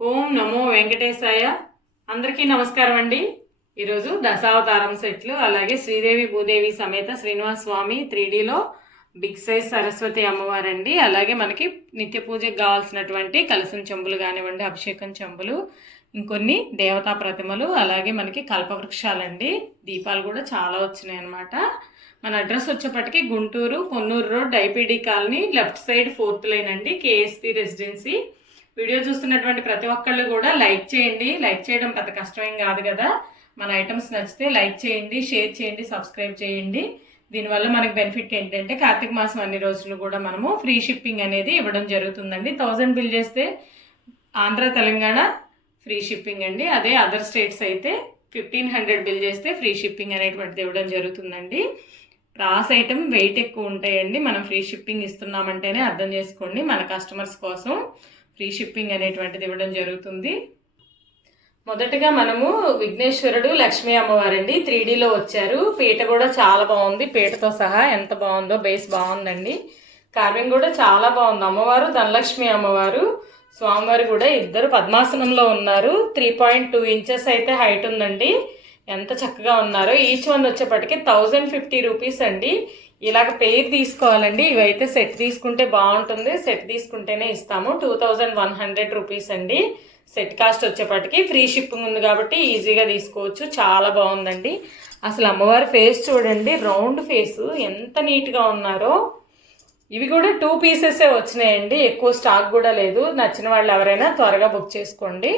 ఓం నమో వెంకటేశాయ. అందరికీ నమస్కారం అండి. ఈరోజు దశావతారం సెట్లు అలాగే శ్రీదేవి భూదేవి సమేత శ్రీనివాస స్వామి త్రీడీలో బిగ్ సైజ్ సరస్వతి అమ్మవారండి. అలాగే మనకి నిత్య పూజకు కావాల్సినటువంటి కలసం చెంబులు కానివ్వండి అభిషేకం చెంబులు ఇంకొన్ని దేవతా ప్రతిమలు అలాగే మనకి కల్పవృక్షాలండి. దీపాలు కూడా చాలా వచ్చినాయి అనమాట మన అడ్రస్ వచ్చేప్పటికి Guntur Ponnur road IPD colony left side fourth line అండి కేఎస్పి రెసిడెన్సీ. వీడియో చూస్తున్నటువంటి ప్రతి ఒక్కళ్ళు కూడా లైక్ చేయండి. లైక్ చేయడం పెద్ద కష్టమేం కాదు కదా. మన ఐటమ్స్ నచ్చితే లైక్ చేయండి షేర్ చేయండి సబ్స్క్రైబ్ చేయండి. దీనివల్ల మనకి బెనిఫిట్ ఏంటంటే కార్తీక మాసం అన్ని రోజులు కూడా మనము ఫ్రీ షిప్పింగ్ అనేది ఇవ్వడం జరుగుతుందండి. థౌజండ్ బిల్ చేస్తే ఆంధ్ర తెలంగాణ ఫ్రీ షిప్పింగ్ అండి. అదే అదర్ స్టేట్స్ అయితే ఫిఫ్టీన్ హండ్రెడ్ బిల్ చేస్తే ఫ్రీ షిప్పింగ్ అనేటువంటిది ఇవ్వడం జరుగుతుందండి. రాస్ ఐటమ్ వెయిట్ ఎక్కువ ఉంటాయండి. మనం ఫ్రీ షిప్పింగ్ ఇస్తున్నామంటేనే అర్థం చేసుకోండి మన కస్టమర్స్ కోసం. ఫ్రీ షిప్పింగ్ అనేటువంటిది ఇవ్వడం జరుగుతుంది. మొదటగా మనము విఘ్నేశ్వరుడు లక్ష్మీ అమ్మవారండి త్రీ డీలో వచ్చారు. పీట కూడా చాలా బాగుంది. పీటతో సహా ఎంత బాగుందో బేస్ బాగుందండి. కార్వింగ్ కూడా చాలా బాగుంది. అమ్మవారు ధనలక్ష్మి అమ్మవారు స్వామివారు కూడా ఇద్దరు పద్మాసనంలో ఉన్నారు. త్రీ పాయింట్ టూ ఇంచెస్ అయితే హైట్ ఉందండి. ఎంత చక్కగా ఉన్నారో. ఈచ్ వన్ వచ్చేప్పటికి థౌజండ్ ఫిఫ్టీ రూపీస్ అండి. ఇలాగ పెయిర్ తీసుకోవాలండి. ఇవైతే సెట్ తీసుకుంటే బాగుంటుంది. సెట్ తీసుకుంటేనే ఇస్తాము. Two thousand one hundred rupees అండి. సెట్ కాస్ట్ వచ్చేప్పటికి ఫ్రీ షిప్పింగ్ ఉంది కాబట్టి ఈజీగా తీసుకోవచ్చు. చాలా బాగుందండి. అసలు అమ్మవారి ఫేస్ చూడండి రౌండ్ ఫేస్ ఎంత నీట్గా ఉన్నారో. ఇవి కూడా టూ పీసెసే వచ్చినాయండి. ఎక్కువ స్టాక్ కూడా లేదు. నచ్చిన వాళ్ళు ఎవరైనా త్వరగా బుక్ చేసుకోండి.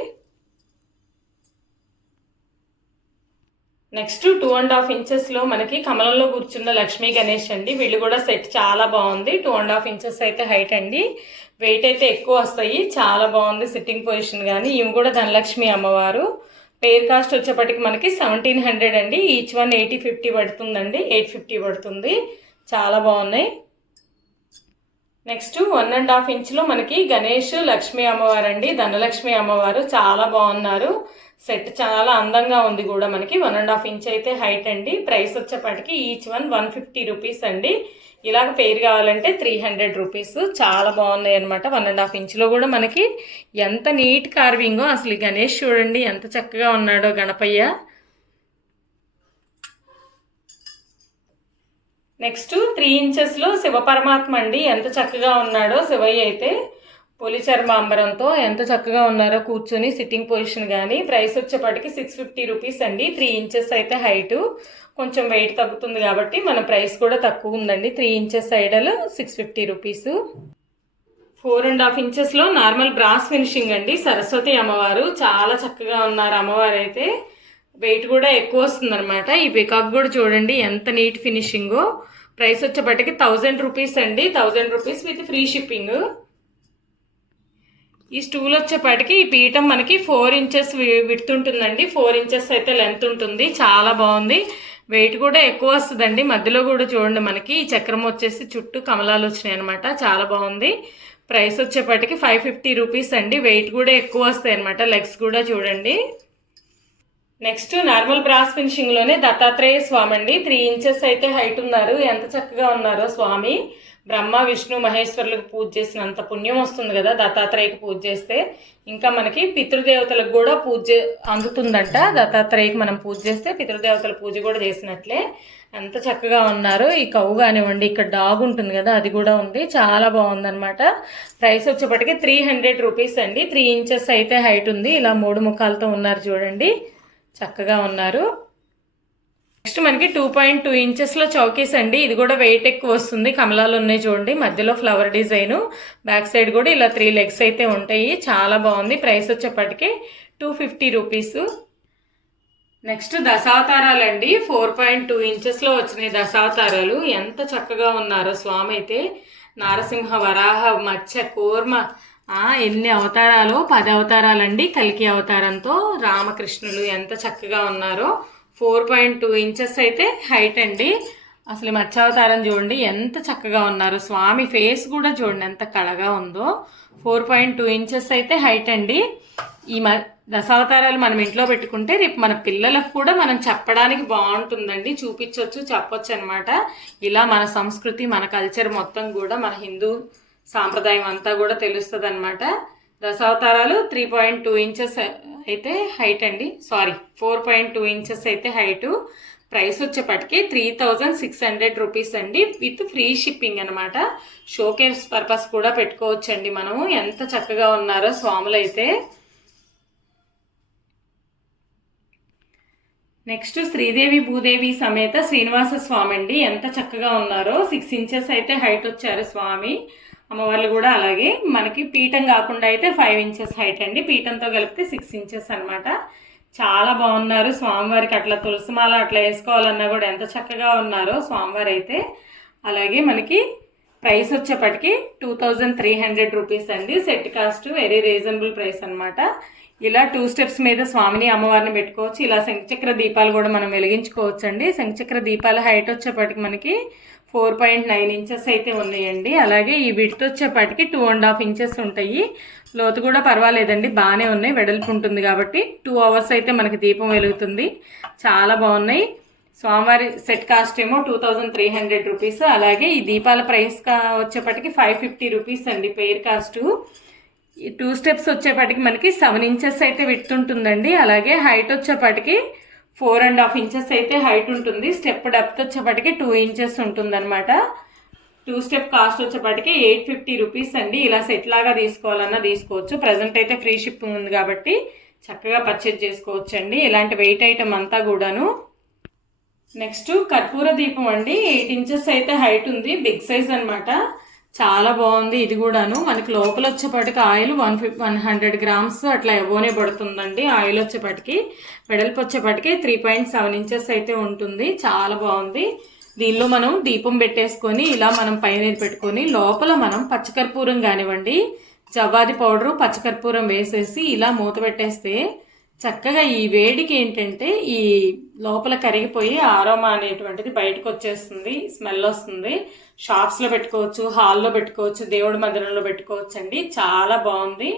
నెక్స్ట్ టూ అండ్ హాఫ్ ఇంచెస్లో మనకి కమలంలో కూర్చున్న లక్ష్మీ గణేష్ అండి. వీళ్ళు కూడా సెట్ చాలా బాగుంది. టూ అండ్ హాఫ్ ఇంచెస్ అయితే హైట్ అండి. వెయిట్ అయితే ఎక్కువ వస్తాయి. చాలా బాగుంది సిట్టింగ్ పొజిషన్ కానీ ఇవి కూడా ధనలక్ష్మి అమ్మవారు. పేర్ కాస్ట్ వచ్చేప్పటికి మనకి సెవెంటీన్ హండ్రెడ్ అండి. ఈచ్ వన్ ఎయిటీ ఫిఫ్టీ పడుతుందండి. ఎయిట్ ఫిఫ్టీ పడుతుంది. చాలా బాగున్నాయి. నెక్స్ట్ వన్ అండ్ హాఫ్ ఇంచ్లో మనకి గణేష్ లక్ష్మీ అమ్మవారు అండి ధనలక్ష్మి అమ్మవారు చాలా బాగున్నారు. సెట్ చాలా అందంగా ఉంది కూడా మనకి. వన్ అండ్ హాఫ్ ఇంచ్ అయితే హైట్ అండి. ప్రైస్ వచ్చేపాటికి each one one fifty rupees అండి. ఇలాగ పేరు కావాలంటే త్రీ హండ్రెడ్ రూపీస్ చాలా బాగున్నాయి అనమాట వన్ అండ్ హాఫ్ ఇంచ్లో కూడా మనకి ఎంత నీట్ కార్వింగో అసలు గణేష్ చూడండి ఎంత చక్కగా ఉన్నాడో గణపయ్య. నెక్స్ట్ త్రీ ఇంచెస్లో శివపరమాత్మ అండి. ఎంత చక్కగా ఉన్నాడో శివయ్య అయితే. పులి చర్మాంబరంతో ఎంత చక్కగా ఉన్నారో కూర్చొని సిట్టింగ్ పొజిషన్ కానీ ప్రైస్ వచ్చేప్పటికి సిక్స్ ఫిఫ్టీ రూపీస్ అండి. త్రీ ఇంచెస్ అయితే హైటు కొంచెం వెయిట్ తగ్గుతుంది కాబట్టి మన ప్రైస్ కూడా తక్కువ ఉందండి. Three inches ideal six fifty rupees four and half ఇంచెస్లో normal brass finishing అండి. సరస్వతి అమ్మవారు చాలా చక్కగా ఉన్నారు అమ్మవారు అయితే వెయిట్ కూడా ఎక్కువ వస్తుందన్నమాట. ఈ పికాక్ కూడా చూడండి ఎంత నీట్ ఫినిషింగో ప్రైస్ వచ్చేప్పటికి థౌజండ్ రూపీస్ అండి. Thousand rupees with free shipping ఈ స్టూల్ వచ్చేపాటికి ఈ పీఠం మనకి ఫోర్ ఇంచెస్ విడ్త్ ఉంటుందండి. ఫోర్ ఇంచెస్ అయితే లెంత్ ఉంటుంది. చాలా బాగుంది. వెయిట్ కూడా ఎక్కువ వస్తుందండి. మధ్యలో కూడా చూడండి మనకి ఈ చక్రం వచ్చేసి చుట్టూ కమలాలు వచ్చినాయి అనమాట చాలా బాగుంది. ప్రైస్ వచ్చేపాటికి ఫైవ్ ఫిఫ్టీ రూపీస్ అండి. వెయిట్ కూడా ఎక్కువ వస్తాయి అనమాట లెగ్స్ కూడా చూడండి. నెక్స్ట్ నార్మల్ బ్రాస్ ఫినిషింగ్లోనే దత్తాత్రేయ స్వామి అండి త్రీ ఇంచెస్ అయితే హైట్ ఉన్నారు. ఎంత చక్కగా ఉన్నారో స్వామి. బ్రహ్మ విష్ణు మహేశ్వరులకు పూజ చేసినంత పుణ్యం వస్తుంది కదా దత్తాత్రేయకి పూజ చేస్తే. ఇంకా మనకి పితృదేవతలకు కూడా పూజ అందుతుందంట. దత్తాత్రేయకి మనం పూజ చేస్తే పితృదేవతల పూజ కూడా చేసినట్లే. ఎంత చక్కగా ఉన్నారు. ఈ కవ్వు కానివ్వండి ఇక్కడ డాగ్ ఉంటుంది కదా అది కూడా ఉంది. చాలా బాగుందనమాట ప్రైస్ వచ్చేప్పటికి త్రీ హండ్రెడ్ రూపీస్ అండి. త్రీ ఇంచెస్ అయితే హైట్ ఉంది. ఇలా మూడు ముఖాలతో ఉన్నారు చూడండి. చక్కగా ఉన్నారు. నెక్స్ట్ మనకి టూ పాయింట్ టూ ఇంచెస్లో చౌకీస్ అండి ఇది కూడా వెయిట్ ఎక్కువ వస్తుంది. కమలాలు ఉన్నాయి చూడండి. మధ్యలో ఫ్లవర్ డిజైన్ బ్యాక్ సైడ్ కూడా ఇలా త్రీ లెగ్స్ అయితే ఉంటాయి. చాలా బాగుంది. ప్రైస్ వచ్చేప్పటికి టూ ఫిఫ్టీ రూపీస్ నెక్స్ట్ దశావతారాలు అండి ఫోర్ పాయింట్ టూ ఇంచెస్లో వచ్చినాయి దశావతారాలు. ఎంత చక్కగా ఉన్నారో స్వామి అయితే. నారసింహ వరాహ మత్స్య కూర్మ ఎన్ని అవతారాలు పది అవతారాలండి కలికి అవతారంతో రామకృష్ణులు ఎంత చక్కగా ఉన్నారో. ఫోర్ పాయింట్ టూ ఇంచెస్ అయితే హైట్ అండి. అసలు మత్స్యావతారం చూడండి ఎంత చక్కగా ఉన్నారు. స్వామి ఫేస్ కూడా చూడండి ఎంత కళగా ఉందో. ఫోర్ పాయింట్ టూ ఇంచెస్ అయితే హైట్ అండి. ఈ మ దశావతారాలు మనం ఇంట్లో పెట్టుకుంటే రేపు మన పిల్లలకు కూడా మనం చెప్పడానికి బాగుంటుందండి. చూపించవచ్చు చెప్పొచ్చు అనమాట ఇలా మన సంస్కృతి మన కల్చర్ మొత్తం కూడా మన హిందూ సాంప్రదాయం అంతా కూడా తెలుస్తుంది అనమాట దశావతారాలు త్రీ పాయింట్ టూ ఇంచెస్ అయితే హైట్ అండి. Sorry four point two inches అయితే height price వచ్చేపటికి three thousand six hundred rupees అండి. విత్ ఫ్రీ షిప్పింగ్ అనమాట షోకేస్ పర్పస్ కూడా పెట్టుకోవచ్చండి మనము. ఎంత చక్కగా ఉన్నారో స్వాములు అయితే నెక్స్ట్ శ్రీదేవి భూదేవి సమేత శ్రీనివాస స్వామి అండి ఎంత చక్కగా ఉన్నారో. సిక్స్ ఇంచెస్ అయితే హైట్ వచ్చారు స్వామి. అమ్మవార్లు కూడా అలాగే మనకి పీఠం కాకుండా అయితే ఫైవ్ ఇంచెస్ హైట్ అండి. పీఠంతో కలిపితే సిక్స్ ఇంచెస్ అనమాట చాలా బాగున్నారు. స్వామివారికి అట్లా తులసిమాల అట్లా వేసుకోవాలన్నా కూడా ఎంత చక్కగా ఉన్నారో స్వామివారు అయితే అలాగే మనకి ప్రైస్ వచ్చేప్పటికి two thousand three hundred rupees అండి. Set cost very reasonable price అనమాట ఇలా టూ స్టెప్స్ మీద స్వామిని అమ్మవారిని పెట్టుకోవచ్చు. ఇలా శంఖచక్ర దీపాలు కూడా మనం వెలిగించుకోవచ్చు అండి శంఖచక్ర దీపాల హైట్ వచ్చేప్పటికి మనకి ఫోర్ పాయింట్ నైన్ ఇంచెస్ అయితే ఉన్నాయండి. అలాగే ఈ విడ్త్ వచ్చేపాటికి టూ అండ్ హాఫ్ ఇంచెస్ ఉంటాయి. లోతు కూడా పర్వాలేదండి బాగానే ఉన్నాయి వెడల్పు ఉంటుంది కాబట్టి టూ అవర్స్ అయితే మనకి దీపం వెలుగుతుంది. చాలా బాగున్నాయి. స్వామివారి సెట్ కాస్ట్ ఏమో two thousand three hundred rupees అలాగే ఈ దీపాల ప్రైస్ కా వచ్చేప్పటికి ఫైవ్ ఫిఫ్టీ రూపీస్ అండి పెయిర్ కాస్టు. ఈ టూ స్టెప్స్ వచ్చేపాటికి మనకి సెవెన్ ఇంచెస్ అయితే విడ్త్ ఉంటుందండి. అలాగే హైట్ వచ్చేపాటికి ఫోర్ అండ్ హాఫ్ ఇంచెస్ అయితే హైట్ ఉంటుంది. స్టెప్ డెప్త్ వచ్చేప్పటికి టూ ఇంచెస్ ఉంటుందన్నమాట. టూ స్టెప్ కాస్ట్ వచ్చేప్పటికి ఎయిట్ ఫిఫ్టీ రూపీస్ అండి. ఇలా సెట్ లాగా తీసుకోవాలన్నా తీసుకోవచ్చు. ప్రజెంట్ అయితే ఫ్రీ షిప్పింగ్ ఉంది కాబట్టి చక్కగా పర్చేజ్ చేసుకోవచ్చు అండి ఇలాంటి వెయిట్ ఐటమ్ అంతా కూడాను. నెక్స్ట్ కర్పూర దీపం అండి. ఎయిట్ ఇంచెస్ అయితే హైట్ ఉంది. బిగ్ సైజ్ అనమాట చాలా బాగుంది ఇది కూడాను. మనకి లోపల వచ్చేపాటికి ఆయిల్ వన్ ఫిఫ్ వన్ హండ్రెడ్ గ్రామ్స్ అట్లా ఎవోనే పడుతుందండి ఆయిల్ వచ్చేపాటికి. వెడల్పు వచ్చేపాటికి త్రీ పాయింట్ సెవెన్ ఇంచెస్ అయితే ఉంటుంది. చాలా బాగుంది. దీనిలో మనం దీపం పెట్టేసుకొని ఇలా మనం పైన పెట్టుకొని లోపల మనం పచ్చకర్పూరం కానివ్వండి జవ్వాది పౌడరు పచ్చకర్పూరం వేసేసి ఇలా మూత పెట్టేస్తే చక్కగా ఈ వేడికి ఏంటంటే ఈ లోపల కరిగిపోయి ఆరోమా అనేటువంటిది బయటకు వచ్చేస్తుంది స్మెల్ వస్తుంది. షాప్స్లో పెట్టుకోవచ్చు హాల్లో పెట్టుకోవచ్చు దేవుడి మందిరంలో పెట్టుకోవచ్చు అండి చాలా బాగుంది.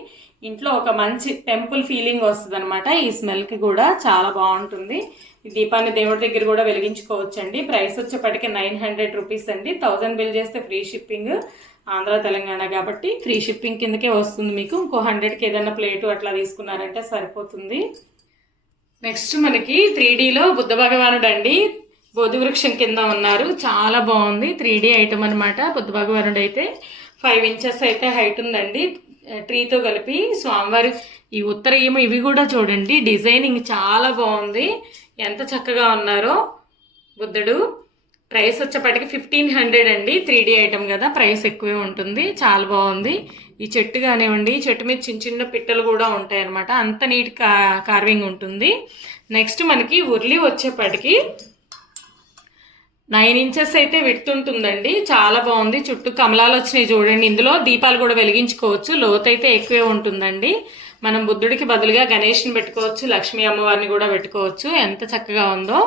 ఇంట్లో ఒక మంచి టెంపుల్ ఫీలింగ్ వస్తుంది అనమాట ఈ స్మెల్కి కూడా చాలా బాగుంటుంది. ఈ దీపాన్ని దేవుడి దగ్గర కూడా వెలిగించుకోవచ్చండి. ప్రైస్ వచ్చేప్పటికి నైన్ హండ్రెడ్ రూపీస్ అండి. థౌజండ్ బిల్ చేస్తే ఫ్రీ షిప్పింగ్ ఆంధ్ర తెలంగాణ కాబట్టి ఫ్రీ షిప్పింగ్ కిందకే వస్తుంది మీకు. ఇంకో హండ్రెడ్కి ఏదైనా ప్లేటు అట్లా తీసుకున్నారంటే సరిపోతుంది. నెక్స్ట్ మనకి త్రీ డీలో బుద్ధ భగవానుడు అండి. బోధి వృక్షం కింద ఉన్నారు. చాలా బాగుంది. త్రీ డీ ఐటమ్ అనమాట బుద్ధ భగవానుడు అయితే ఫైవ్ ఇంచెస్ అయితే హైట్ ఉందండి. ట్రీతో కలిపి స్వామివారి ఈ ఉత్తరీయం ఇవి కూడా చూడండి. డిజైనింగ్ చాలా బాగుంది. ఎంత చక్కగా ఉన్నారో బుద్ధుడు. ప్రైస్ వచ్చేప్పటికి ఫిఫ్టీన్ హండ్రెడ్ అండి. త్రీ డీ ఐటమ్ కదా. ప్రైస్ ఎక్కువే ఉంటుంది. చాలా బాగుంది. ఈ చెట్టు కానివ్వండి ఈ చెట్టు మీద చిన్న చిన్న పిట్టలు కూడా ఉంటాయి అనమాట అంత నీట్ కా కార్వింగ్ ఉంటుంది. నెక్స్ట్ మనకి ఉర్లి వచ్చేప్పటికి నైన్ ఇంచెస్ అయితే విడుతుంటుందండి చాలా బాగుంది. చుట్టూ కమలాలు వచ్చినాయి చూడండి. ఇందులో దీపాలు కూడా వెలిగించుకోవచ్చు. లోతు అయితే ఎక్కువే ఉంటుందండి. మనం బుద్ధుడికి బదులుగా గణేష్ని పెట్టుకోవచ్చు. లక్ష్మీ అమ్మవారిని కూడా పెట్టుకోవచ్చు. ఎంత చక్కగా ఉందో.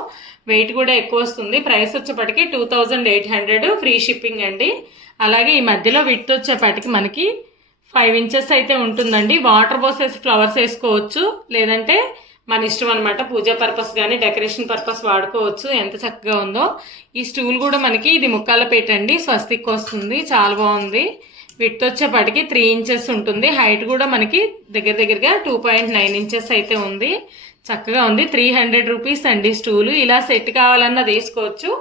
వెయిట్ కూడా ఎక్కువ వస్తుంది. ప్రైస్ వచ్చేప్పటికి two thousand eight hundred free shipping అండి. అలాగే ఈ మధ్యలో విత్ వచ్చేప్పటికి మనకి ఫైవ్ ఇంచెస్ అయితే ఉంటుందండి. వాటర్ పోసేసి ఫ్లవర్స్ వేసుకోవచ్చు. లేదంటే మన ఇష్టం అనమాట పూజా పర్పస్ కానీ డెకరేషన్ పర్పస్ వాడుకోవచ్చు. ఎంత చక్కగా ఉందో. ఈ స్టూల్ కూడా మనకి ఇది ముక్కాల పెట్టండి స్వస్తిక్ వస్తుంది. చాలా బాగుంది. విత్ వచ్చేపాటికి త్రీ ఇంచెస్ ఉంటుంది. హైట్ కూడా మనకి దగ్గర దగ్గరగా టూ పాయింట్ నైన్ ఇంచెస్ అయితే ఉంది. చక్కగా ఉంది. త్రీ హండ్రెడ్ రూపీస్ అండి స్టూలు. ఇలా సెట్ కావాలన్నా తీసుకోవచ్చు.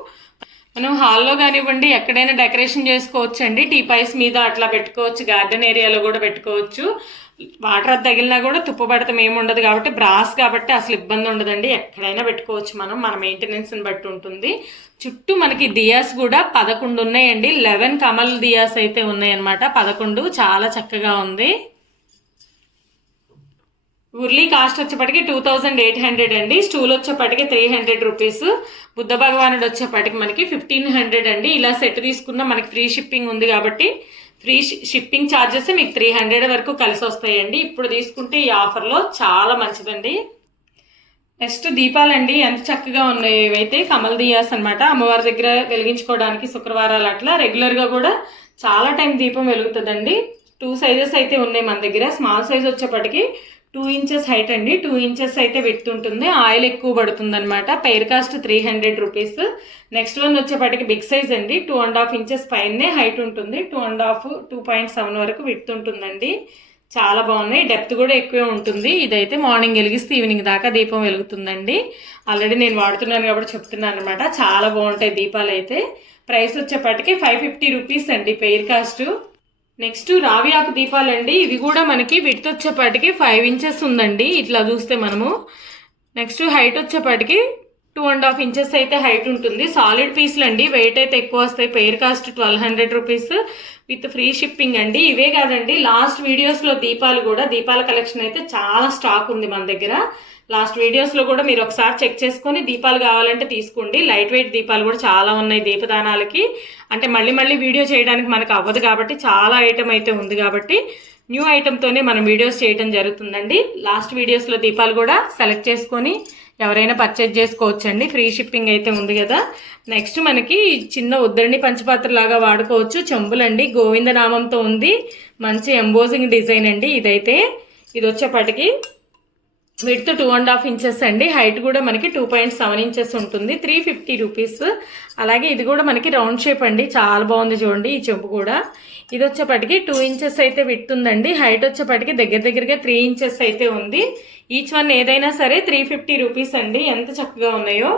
మనం హాల్లో కానివ్వండి ఎక్కడైనా డెకరేషన్ చేసుకోవచ్చు అండి పైస్ మీద అట్లా పెట్టుకోవచ్చు గార్డెన్ ఏరియాలో కూడా పెట్టుకోవచ్చు. వాటర్ తగిలినా కూడా తుప్పు పడతాం ఏముండదు కాబట్టి బ్రాస్ కాబట్టి అసలు ఇబ్బంది ఉండదండి. ఎక్కడైనా పెట్టుకోవచ్చు మనం మన మెయింటెనెన్స్ని బట్టి ఉంటుంది. చుట్టూ మనకి దియాస్ కూడా పదకొండు ఉన్నాయండి. లెవెన్ కమల్ దియాస్ అయితే ఉన్నాయన్నమాట. పదకొండు చాలా చక్కగా ఉంది. ఉర్లీ కాస్ట్ వచ్చేప్పటికి టూ థౌజండ్ ఎయిట్ హండ్రెడ్ అండి. స్టూల్ వచ్చేప్పటికి త్రీ హండ్రెడ్ రూపీస్. బుద్ధ భగవానుడు వచ్చేప్పటికి మనకి ఫిఫ్టీన్ హండ్రెడ్ అండి. ఇలా సెట్ తీసుకున్న మనకి ఫ్రీ షిప్పింగ్ ఉంది కాబట్టి ఫ్రీ షిప్పింగ్ ఛార్జెస్ మీకు త్రీ హండ్రెడ్ వరకు కలిసి వస్తాయండి. ఇప్పుడు తీసుకుంటే ఈ ఆఫర్లో చాలా మంచిదండి. నెక్స్ట్ దీపాలండి. ఎంత చక్కగా ఉన్నాయి ఇవైతే కమల్ దియాస్ అనమాట అమ్మవారి దగ్గర వెలిగించుకోవడానికి శుక్రవారాలు అట్లా రెగ్యులర్గా కూడా చాలా టైం దీపం వెలుగుతుందండి. టూ సైజెస్ అయితే ఉన్నాయి మన దగ్గర. స్మాల్ సైజ్ వచ్చేప్పటికి టూ ఇంచెస్ హైట్ అండి. టూ ఇంచెస్ అయితే ఉంటుంది. ఆయిల్ ఎక్కువ పడుతుంది అనమాట pair cost three hundred rupees. Next one వచ్చేపాటికి బిగ్ సైజ్ అండి. టూ అండ్ హాఫ్ ఇంచెస్ పైనే హైట్ ఉంటుంది. Two and half two point seven వరకు విడుతుంటుందండి చాలా బాగున్నాయి. డెప్త్ కూడా ఎక్కువే ఉంటుంది. ఇదైతే మార్నింగ్ వెలిగిస్తే ఈవినింగ్ దాకా దీపం వెలుగుతుందండి. ఆల్రెడీ నేను వాడుతున్నాను కాబట్టి చెప్తున్నాను అనమాట చాలా బాగుంటాయి దీపాలు అయితే ప్రైస్ వచ్చేప్పటికి ఫైవ్ ఫిఫ్టీ రూపీస్ అండి పెయిర్ కాస్ట్. నెక్స్ట్ రావి ఆకు దీపాలండి. ఇవి కూడా మనకి విడ్త్ వచ్చేపాటికి ఫైవ్ ఇంచెస్ ఉందండి. ఇట్లా చూస్తే మనము. నెక్స్ట్ హైట్ వచ్చేపాటికి టూ అండ్ హాఫ్ ఇంచెస్ అయితే హైట్ ఉంటుంది. సాలిడ్ పీస్లు అండి. వెయిట్ అయితే ఎక్కువ వస్తాయి. Pair cost twelve hundred rupees with free shipping అండి. ఇవే కాదండి. లాస్ట్ వీడియోస్లో దీపాలు కూడా దీపాల కలెక్షన్ అయితే చాలా స్టాక్ ఉంది మన దగ్గర. లాస్ట్ వీడియోస్లో కూడా మీరు ఒకసారి చెక్ చేసుకొని దీపాలు కావాలంటే తీసుకోండి. లైట్ వెయిట్ దీపాలు కూడా చాలా ఉన్నాయి దీపదానాలకి. అంటే మళ్ళీ మళ్ళీ వీడియో చేయడానికి మనకు అవ్వదు కాబట్టి చాలా ఐటమ్ అయితే ఉంది కాబట్టి న్యూ ఐటెంతోనే మనం వీడియోస్ చేయడం జరుగుతుందండి. లాస్ట్ వీడియోస్లో దీపాలు కూడా సెలెక్ట్ చేసుకొని ఎవరైనా పర్చేజ్ చేసుకోవచ్చండి. ఫ్రీ షిప్పింగ్ అయితే ఉంది కదా. నెక్స్ట్ మనకి చిన్న ఉద్దరిని పంచపాత్ర లాగా వాడుకోవచ్చు. చెంబులండి. గోవిందనామంతో ఉంది. మంచి ఎంబోజింగ్ డిజైన్ అండి ఇదైతే. ఇది వచ్చేపటికి width two and half inches అండి. హైట్ కూడా మనకి టూ పాయింట్ సెవెన్ ఇంచెస్ ఉంటుంది. Three fifty rupees. అలాగే ఇది కూడా మనకి రౌండ్ షేప్ అండి. చాలా బాగుంది చూడండి ఈ చెంపు కూడా. ఇది వచ్చేపటికి టూ ఇంచెస్ అయితే విడ్త్ ఉందండి. హైట్ వచ్చేపటికి దగ్గర దగ్గరగా త్రీ ఇంచెస్ అయితే ఉంది. ఈచ్ వన్ ఏదైనా సరే త్రీ ఫిఫ్టీ రూపీస్ అండి. ఎంత చక్కగా ఉన్నాయో.